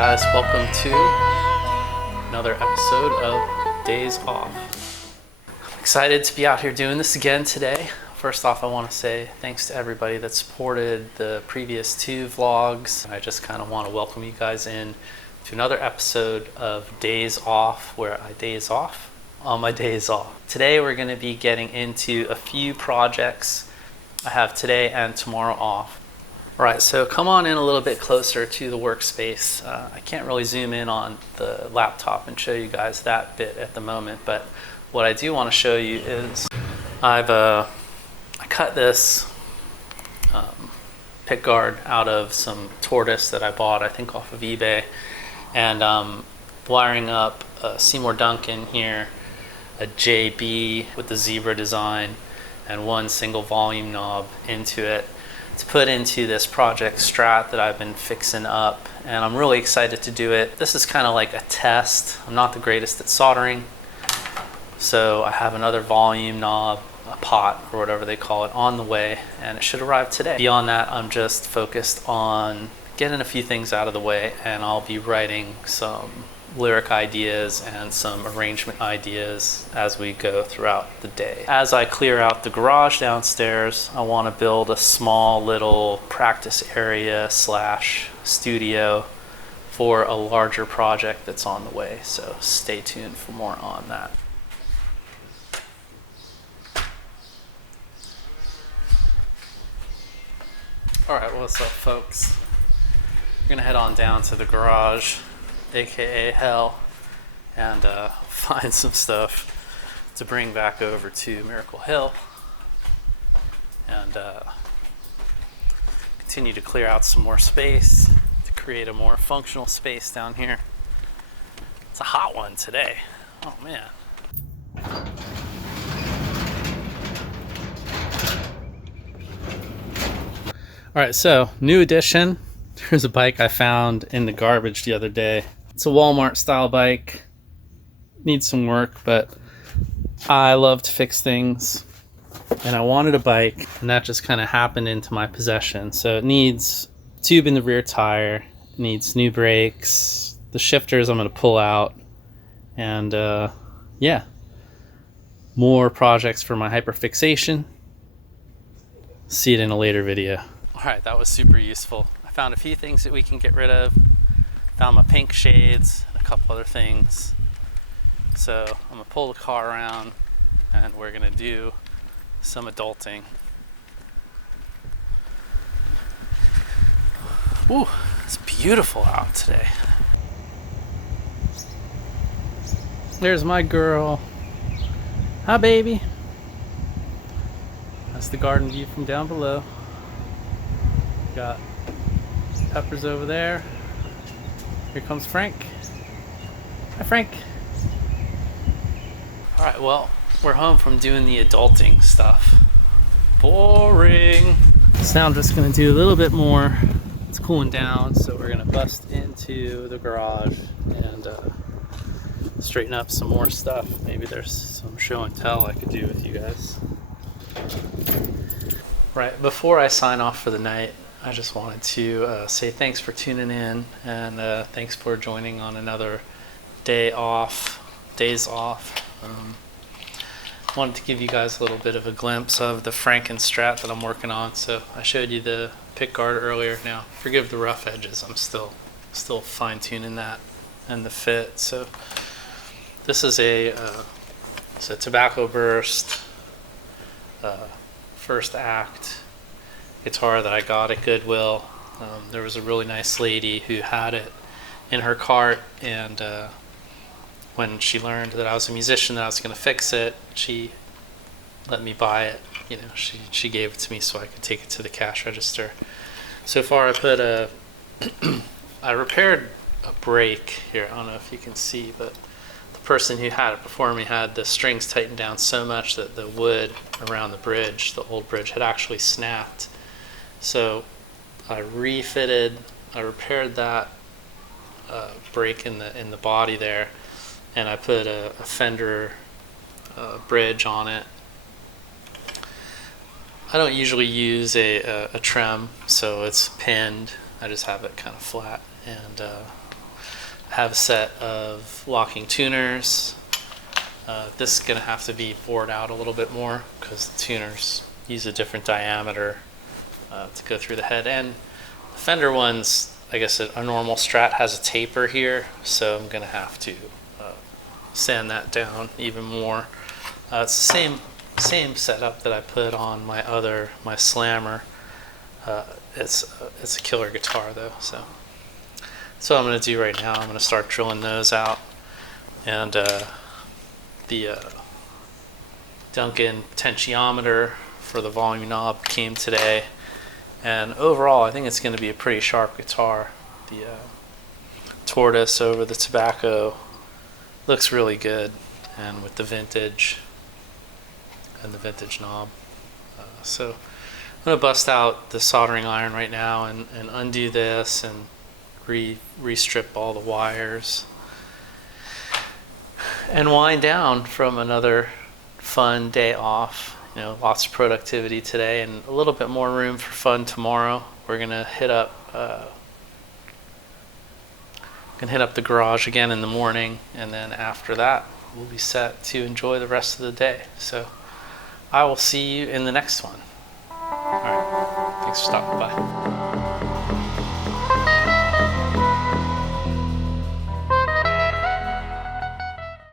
guys, welcome to another episode of Days Off. I'm excited to be out here doing this again today. First off, I want to say thanks to everybody that supported the previous two vlogs. I just kind of want to welcome you guys in to another episode of Days Off, where I daze off on my days off. Today we're going to be getting into a few projects I have today and tomorrow off. Alright, so come on in a little bit closer to the workspace. I can't really zoom in on the laptop and show you guys that bit at the moment, but what I do want to show you is I cut this pick guard out of some tortoise that I bought, I think off of eBay, and wiring up a Seymour Duncan here, a JB with the zebra design, and one single volume knob into it to put into this project Strat that I've been fixing up, and I'm really excited to do it. This is kind of like a test. I'm not the greatest at soldering, so I have another volume knob, a pot or whatever they call it, on the way, and it should arrive today. Beyond that, I'm just focused on getting a few things out of the way, and I'll be writing some lyric ideas and some arrangement ideas as we go throughout the day. As I clear out the garage downstairs, I want to build a small little practice area slash studio for a larger project that's on the way, so stay tuned for more on that. Alright, what's up folks? We're gonna head on down to the garage, aka hell, and find some stuff to bring back over to Miracle Hill and continue to clear out some more space to create a more functional space down here. It's a hot one today. Oh man. Alright, so new addition. Here's a bike I found in the garbage the other day. It's a Walmart style bike. Needs some work, but I love to fix things. And I wanted a bike, and that just kind of happened into my possession. So it needs a tube in the rear tire. It needs new brakes. The shifters I'm going to pull out. And yeah. More projects for my hyperfixation. See it in a later video. Alright, that was super useful. I found a few things that we can get rid of. Found my pink shades and a couple other things. So I'm gonna pull the car around and we're gonna do some adulting. Ooh, it's beautiful out today. There's my girl. Hi baby. That's the garden view from down below. Got Peppers over there. Here comes Frank. Hi, Frank. Alright, well, we're home from doing the adulting stuff. Boring. So now I'm just going to do a little bit more. It's cooling down, so we're going to bust into the garage and straighten up some more stuff. Maybe there's some show and tell I could do with you guys. Right, before I sign off for the night, I just wanted to say thanks for tuning in, and thanks for joining on another days off. Wanted to give you guys a little bit of a glimpse of the Franken Strat that I'm working on. So I showed you the pick guard earlier. Now forgive the rough edges, I'm still fine-tuning that and the fit. So this is a Tobacco Burst first act guitar that I got at Goodwill. There was a really nice lady who had it in her cart, and when she learned that I was a musician, that I was going to fix it, she let me buy it. You know, she gave it to me so I could take it to the cash register. So far I put I repaired a brake here. I don't know if you can see, but the person who had it before me had the strings tightened down so much that the wood around the bridge, the old bridge, had actually snapped. So I repaired that break in the body there, and I put a fender bridge on it. I don't usually use a trem, so it's pinned. I just have it kind of flat, and have a set of locking tuners. This is going to have to be bored out a little bit more because the tuners use a different diameter to go through the head. And the fender ones, I guess a normal Strat has a taper here, so I'm going to have to sand that down even more. It's the same setup that I put on my Slammer. It's a killer guitar though, so that's what I'm going to do right now. I'm going to start drilling those out, and the Duncan potentiometer for the volume knob came today, and overall I think it's going to be a pretty sharp guitar. The tortoise over the tobacco looks really good, and with the vintage and the vintage knob. So I'm going to bust out the soldering iron right now and undo this and re-strip all the wires and wind down from another fun day off. You know, lots of productivity today and a little bit more room for fun tomorrow. We're gonna hit up the garage again in the morning, and then after that we'll be set to enjoy the rest of the day. So I will see you in the next one. All right, thanks for stopping by.